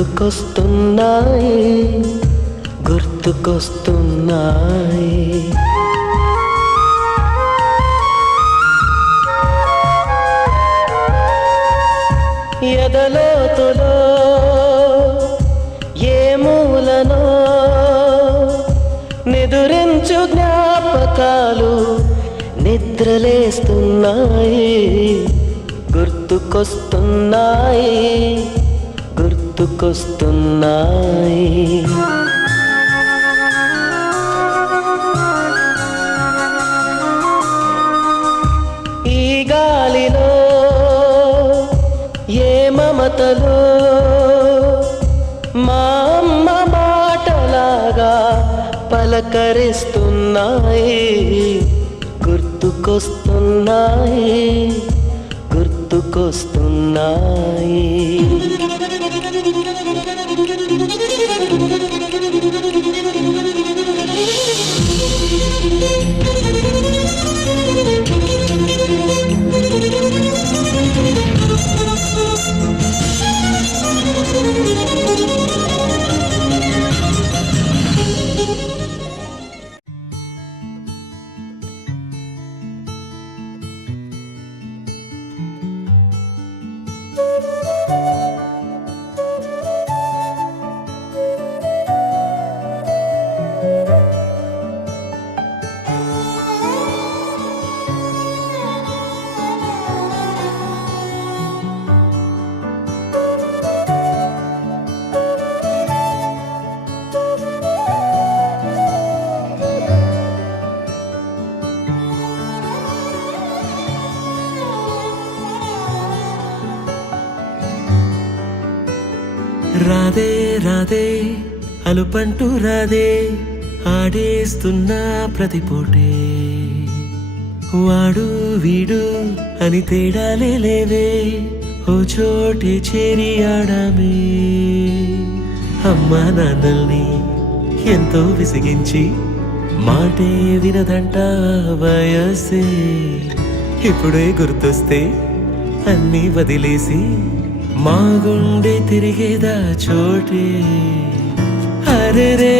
గుర్తుకొస్తున్నాయి గుర్తుకొస్తున్నాయి. ఎదలోతులో ఏ మూలనో నిదురించు జ్ఞాపకాలు నిద్రలేస్తున్నాయి గుర్తుకొస్తున్నాయి గుర్తుకొస్తున్నాయి. ఈ గాలిలో ఏ మమతలో మా అమ్మ మాటలాగా పలకరిస్తున్నాయి గుర్తుకొస్తున్నాయి గుర్తుకొస్తున్నాయి. రాధే రాధే అలుపంటూ రాధే ఆడేస్తున్నా ప్రతిపోటే వాడు వీడు అని తేడాలే లేవే ఓ చోటే చేరి ఆడామే. అమ్మా నాన్నల్ని ఎంతో విసిగించి మాటే వినదంట వయసే ఇప్పుడే గుర్తొస్తే అన్నీ వదిలేసి మా గుండె తిరిగేదా చోటే. అరెరే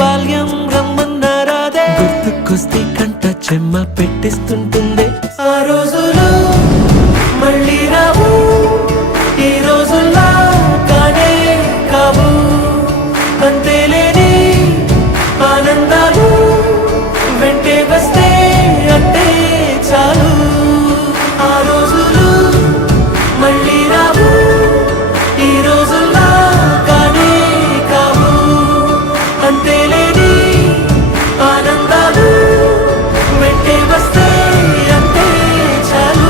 బాల్యం రమ్మన్నారాదే గుర్తుకొస్తే కంట చెమ్మ పెట్టిస్తుంటుందే. ఆ రోజులు మళ్ళీ రావు ఈ రోజుల్లా కానే కావు అంతేలేని ఆనందాలు వెంటే వస్తే అంటే చాలు. ఆ రోజులు మళ్ళీ రావు ఈ రోజుల్లా కానే కావు అంతేలేని ఆనందాలు వెంటే వస్తే అంటే చాలు.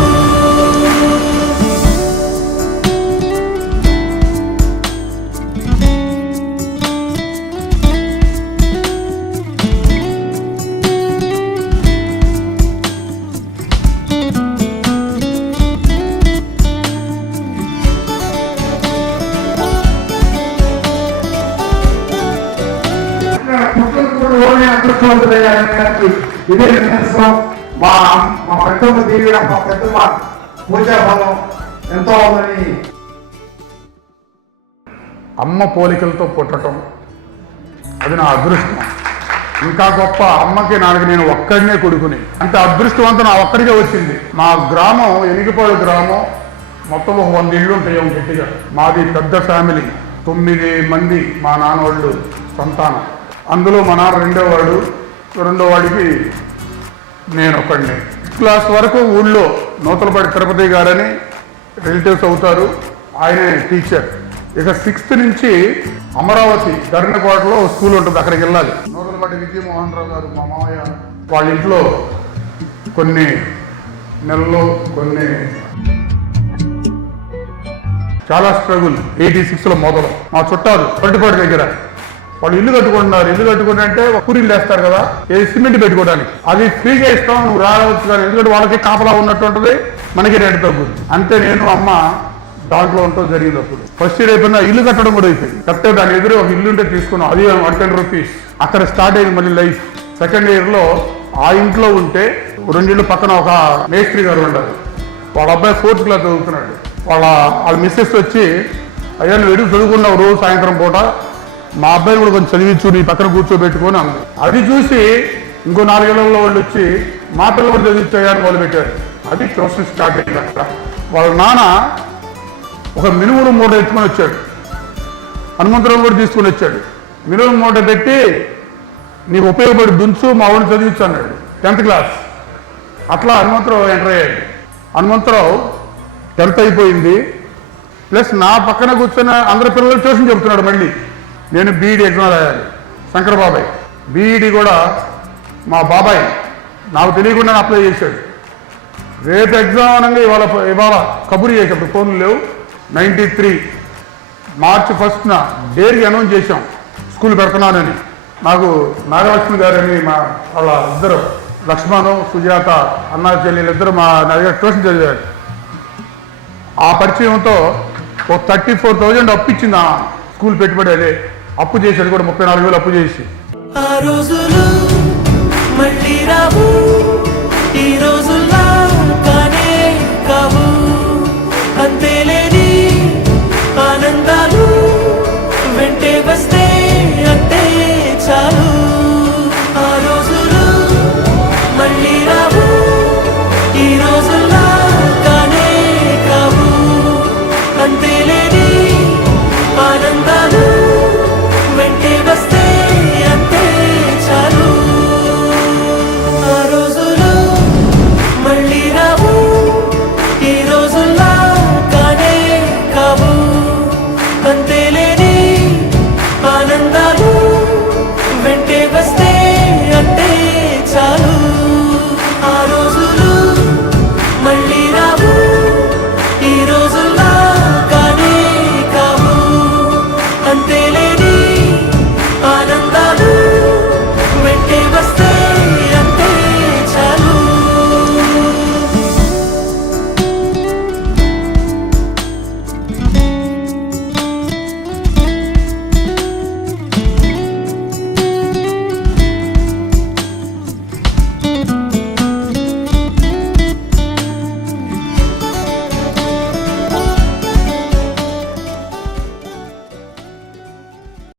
ఇదే నిదర్శనం. మా పెద్దమ్మ దీవెన మా పెద్దమ్మ పూజా బలం ఎంతో ఉందని. అమ్మ పోలికలతో పుట్టడం అది నా అదృష్టం. ఇంకా గొప్ప అమ్మకి నాన్నకి నేను ఒక్కడినే కొడుకుని అంత అదృష్టవంతం నా ఒక్కడికే వచ్చింది. మా గ్రామం ఎనిగిపాడు గ్రామం మొత్తం 100 ఇళ్ళు ఉంటాయి గట్టిగా. మాది పెద్ద ఫ్యామిలీ, 9 మంది మా నాన్నవాళ్ళు సంతానం. అందులో మా నాన్న రెండో వాడికి నేను ఒకడిని. క్లాస్ వరకు ఊళ్ళో నూతలపాటి తిరుపతి గారని రిలేటివ్స్ అవుతారు, ఆయనే టీచర్. ఇక 6th నుంచి అమరావతి ధరణికోటలో స్కూల్ ఉంటుంది, అక్కడికి వెళ్ళాలి. నూతలపాటి విజయమోహన్ రావు గారు మా మామయ్య వాళ్ళ ఇంట్లో కొన్ని నెలల్లో చాలా స్ట్రగుల్. 86లో మొదలు మా చుట్టాలు పట్టుపాటి దగ్గర వాళ్ళు ఇల్లు కట్టుకుంటున్నారు. ఇల్లు కట్టుకుంటే అంటే కూలీలు వేస్తారు కదా, సిమెంట్ పెట్టుకోవడానికి. అది ఫ్రీగా ఇస్తాం, నువ్వు రావచ్చు కానీ, ఎందుకంటే వాళ్ళకి కాపలా ఉన్నట్టు ఉంటుంది, మనకి రేటు తగ్గుతుంది. అంతే నేను అమ్మ దాంట్లో ఉంటూ జరిగింది. అప్పుడు ఫస్ట్ ఇయర్ అయిపోయినా ఇల్లు కట్టడం కూడా అయిపోయింది. కరెక్ట్గా దాని ఎదురు ఒక ఇల్లు ఉంటే తీసుకున్నాం, అది 110 రూపీస్. అక్కడ స్టార్ట్ అయింది మళ్ళీ లైఫ్. సెకండ్ ఇయర్లో ఆ ఇంట్లో ఉంటే 2 ఇళ్ళు పక్కన ఒక మేస్త్రి గారు ఉంటారు, వాళ్ళ అబ్బాయి 4th క్లాస్ చదువుతున్నాడు. వాళ్ళ మిస్సెస్ వచ్చి అయ్యా నువ్వు ఎడుగు చదువుకున్నావు రోజు సాయంత్రం పూట, మా అబ్బాయిని కూడా కొంచెం చదివించు నీ పక్కన కూర్చోబెట్టుకొని అంది. అది చూసి ఇంకో 4 ఏళ్లలో వాళ్ళు వచ్చి మా పిల్లలు కూడా చదివించాయని మొదలుపెట్టారు. అది ట్యూషన్ స్టార్ట్ అయింది అక్కడ. వాళ్ళ నాన్న ఒక మినుములు మూట ఎత్తుకొని వచ్చాడు, హనుమంతరావు కూడా తీసుకుని వచ్చాడు. మినుములు మూట పెట్టి నీకు ఉపయోగపడి దుంచు మా వాడిని చదివించు అన్నాడు. 10th class. అట్లా హనుమంతరావు ఎంటర్ అయ్యాడు. హనుమంతరావు 10th అయిపోయింది, ప్లస్ నా పక్కన కూర్చొని అందరి పిల్లలు ట్యూషన్ చెబుతున్నాడు. మళ్ళీ నేను బీఈడి ఎగ్జామ్ రాయాలి. శంకర్ బాబాయ్ బీఈడి కూడా మా బాబాయ్ నాకు తెలియకుండా అప్లై చేశాడు. రేపు ఎగ్జామ్ అనగా ఇవాళ కబురు చేసాడు, ఫోన్లు లేవు. 93 మార్చి 1న డేర్కి అనౌన్స్ చేశాం స్కూల్ పెడుతున్నానని. నాకు నాగలక్ష్మి గారని మా వాళ్ళ ఇద్దరు, లక్ష్మణు సుజాత అన్నా చెల్లెలు ఇద్దరు నా దగ్గర ట్యూషన్ చదివారు. ఆ పరిచయంతో ఒక 34,000 అప్పు ఇచ్చింది ఆ స్కూల్ పెట్టుబడి. అదే అప్పు చేశాడు కూడా, 34,000 అప్పు చేసి. ఆ రోజులు మళ్ళీ రావు, ఈ రోజు